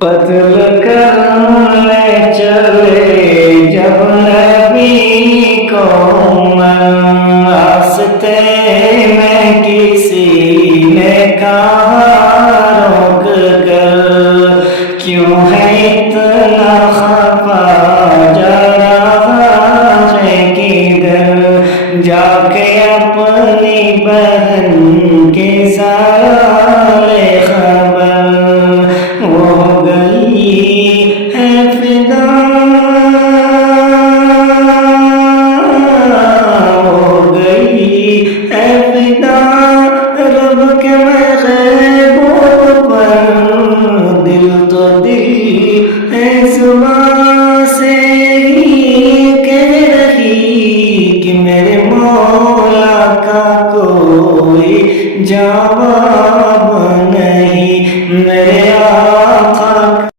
قتل کرنے چلے جب نبی کو راستے میں کسی نے کہا روک کر کیوں ہے اتنا خفا جا رہا ہے کدھر جا کے اپنی بہن کے سارے خبر ہو گئی ہے فدا ہو گئی ہے فدا رب کے محبوب پر دل تو دل